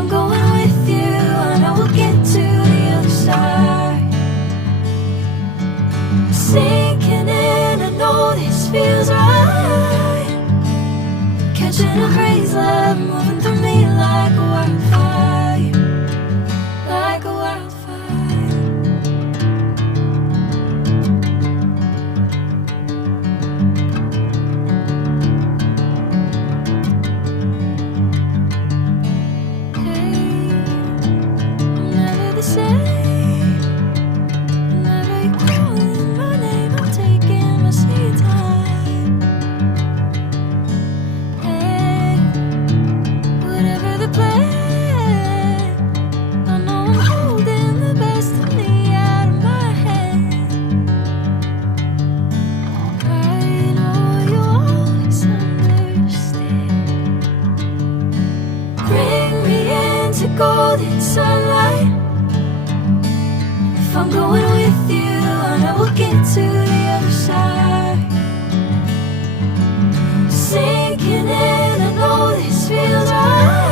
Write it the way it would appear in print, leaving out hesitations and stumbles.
I'm going with you, I know we'll get to the other side. Sinking in, I know this feels right. Catching a crazy love moving through me like a wildfire, like a wildfire. Hey, I'm never the same. Whenever you're calling my name, I'm taking my sweet time. Hey, whatever the plan, I know I'm holding the best of me out of my hand. I know you always understand. Bring me into golden sunlight. If I'm going with you, I know we'll get to the other side. Sinking in, I know this feels right.